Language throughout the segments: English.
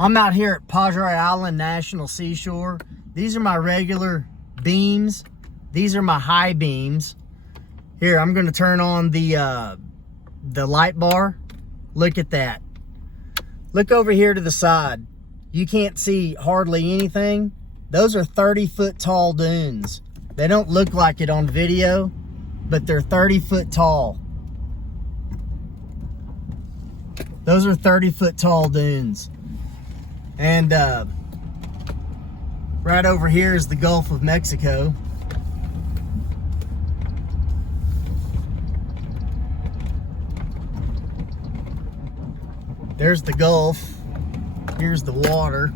I'm out here at Padre Island National Seashore. These are my regular beams. These are my high beams. Here, I'm gonna turn on the light bar. Look at that. Look over here to the side. You can't see hardly anything. Those are 30-foot tall dunes. They don't look like it on video, but they're 30-foot tall. Those are 30-foot tall dunes. And right over here is the Gulf of Mexico. There's the Gulf. Here's the water.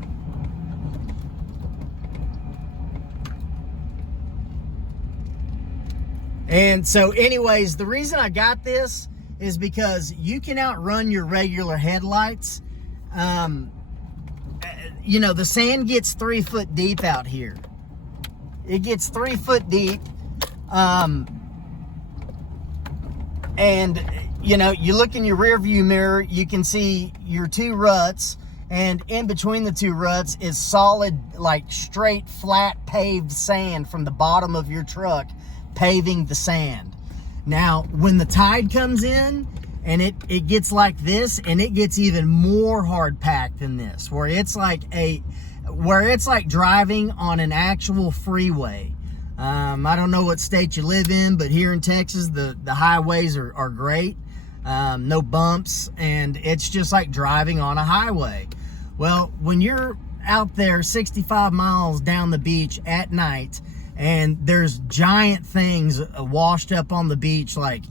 And so anyways, the reason I got this is because you can outrun your regular headlights. You know, the sand gets 3 foot deep out here. It gets 3 foot deep. And, you know, you look in your rear view mirror, you can see your 2 ruts. And in between the 2 ruts is solid, like straight, flat, paved sand from the bottom of your truck, paving the sand. Now, when the tide comes in, and it gets like this, and it gets even more hard packed than this, where it's like driving on an actual freeway. I don't know what state you live in, but here in Texas, the highways are great. No bumps, and it's just like driving on a highway. Well, when you're out there 65 miles down the beach at night, and there's giant things washed up on the beach, like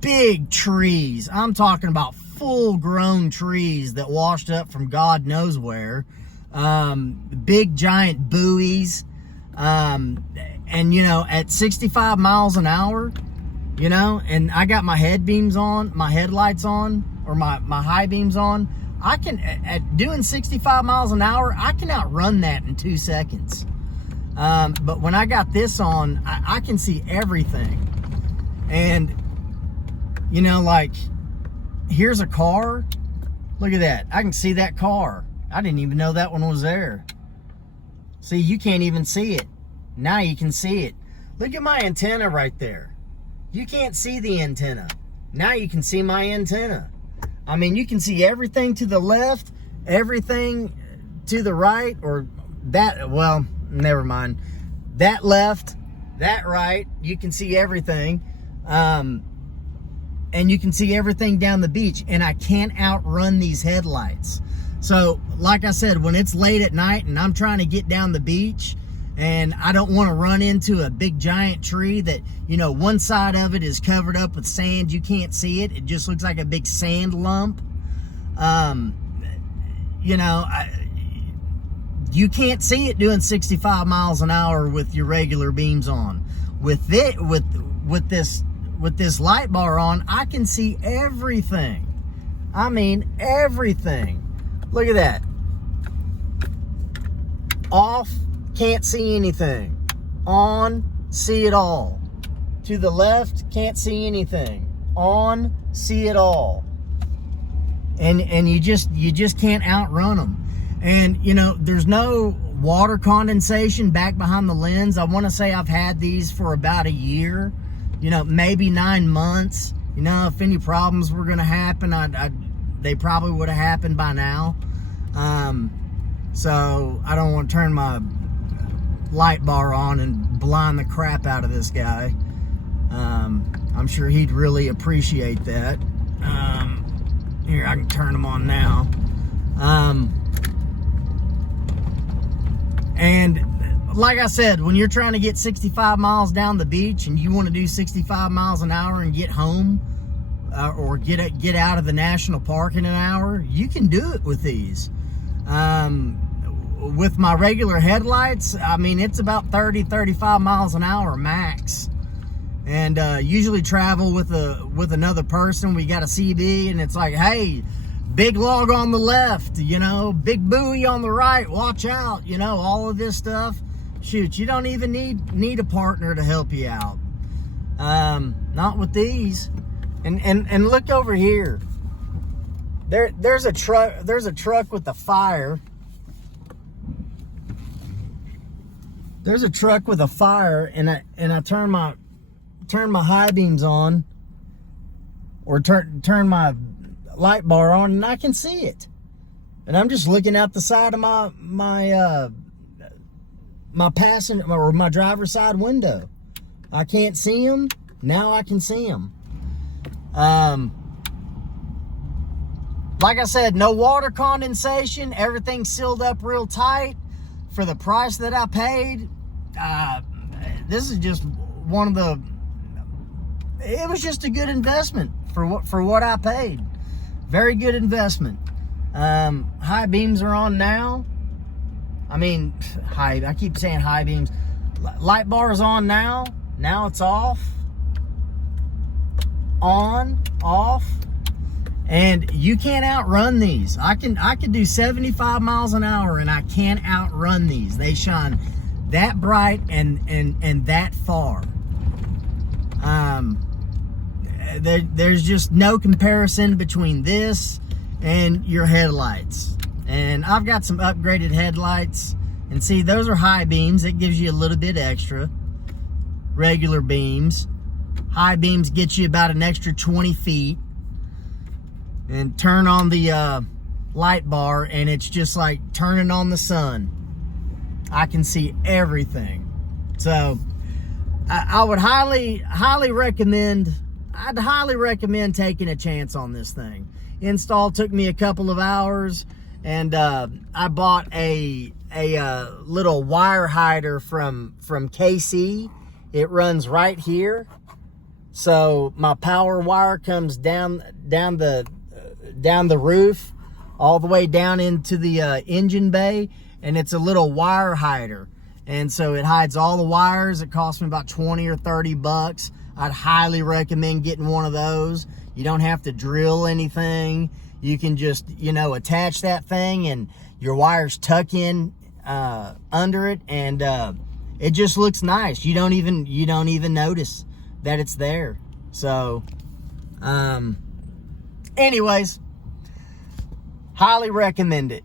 big trees. I'm talking about full-grown trees that washed up from God knows where. Big giant buoys. And you know, at 65 miles an hour, you know, and I got my headlights on, or my high beams on, I can, at doing 65 miles an hour, I can outrun that in 2 seconds. But when I got this on, I can see everything. And you know, like, here's a car. Look at that. I can see that car. I didn't even know that one was there. See, you can't even see it. Now you can see it. Look at my antenna right there. You can't see the antenna. Now you can see my antenna. I mean, you can see everything to the left, everything to the right, or that, well, never mind. That left, that right, you can see everything. And you can see everything down the beach, and I can't outrun these headlights. So, like I said, when it's late at night and I'm trying to get down the beach, and I don't want to run into a big giant tree that, you know, one side of it is covered up with sand, you can't see it, it just looks like a big sand lump. You know, you can't see it doing 65 miles an hour with your regular beams on. With this light bar on, I can see everything. I mean, everything. Look at that. Off, can't see anything. On, see it all. To the left, can't see anything. On, see it all. And you just can't outrun them. And you know, there's no water condensation back behind the lens. I want to say I've had these for about a year. You know, maybe 9 months. You know, if any problems were going to happen, they probably would have happened by now. So I don't want to turn my light bar on and blind the crap out of this guy. I'm sure he'd really appreciate that. Here, I can turn them on now. And like I said, when you're trying to get 65 miles down the beach and you want to do 65 miles an hour and get home, or get out of the national park in an hour, you can do it with these. With my regular headlights, I mean, it's about 35 miles an hour max. And usually travel with another person. We got a CB, and it's like, hey, big log on the left, you know, big buoy on the right, watch out, you know, all of this stuff. Shoot, you don't even need a partner to help you out. Not with these. And look over here. There's a truck with a fire. There's a truck with a fire, and I turn my high beams on, or turn my light bar on, and I can see it. And I'm just looking out the side of my passenger or my driver's side window. I can't see them. Now I can see them. Like I said, no water condensation. Everything's sealed up real tight for the price that I paid. This is just one of the. It was just a good investment for what I paid. Very good investment. High beams are on now. I mean, I keep saying high beams. Light bar is on now. Now it's off. On, off. And you can't outrun these. I could do 75 miles an hour and I can't outrun these. They shine that bright and that far. There's just no comparison between this and your headlights. And I've got some upgraded headlights, and see, those are high beams. It gives you a little bit extra. Regular beams, high beams get you about an extra 20 feet. And turn on the light bar, and it's just like turning on the sun. I can see everything. So I would highly recommend. I'd highly recommend taking a chance on this thing. Install took me a couple of hours, and I bought a little wire hider from KC. It runs right here, so my power wire comes down the roof all the way down into the engine bay, and it's a little wire hider, and so it hides all the wires. It cost me about 20 or 30 bucks. I'd highly recommend getting one of those. You don't have to drill anything. You can just, attach that thing, and your wires tuck in under it, and it just looks nice. You don't even notice that it's there. So anyways, highly recommend it.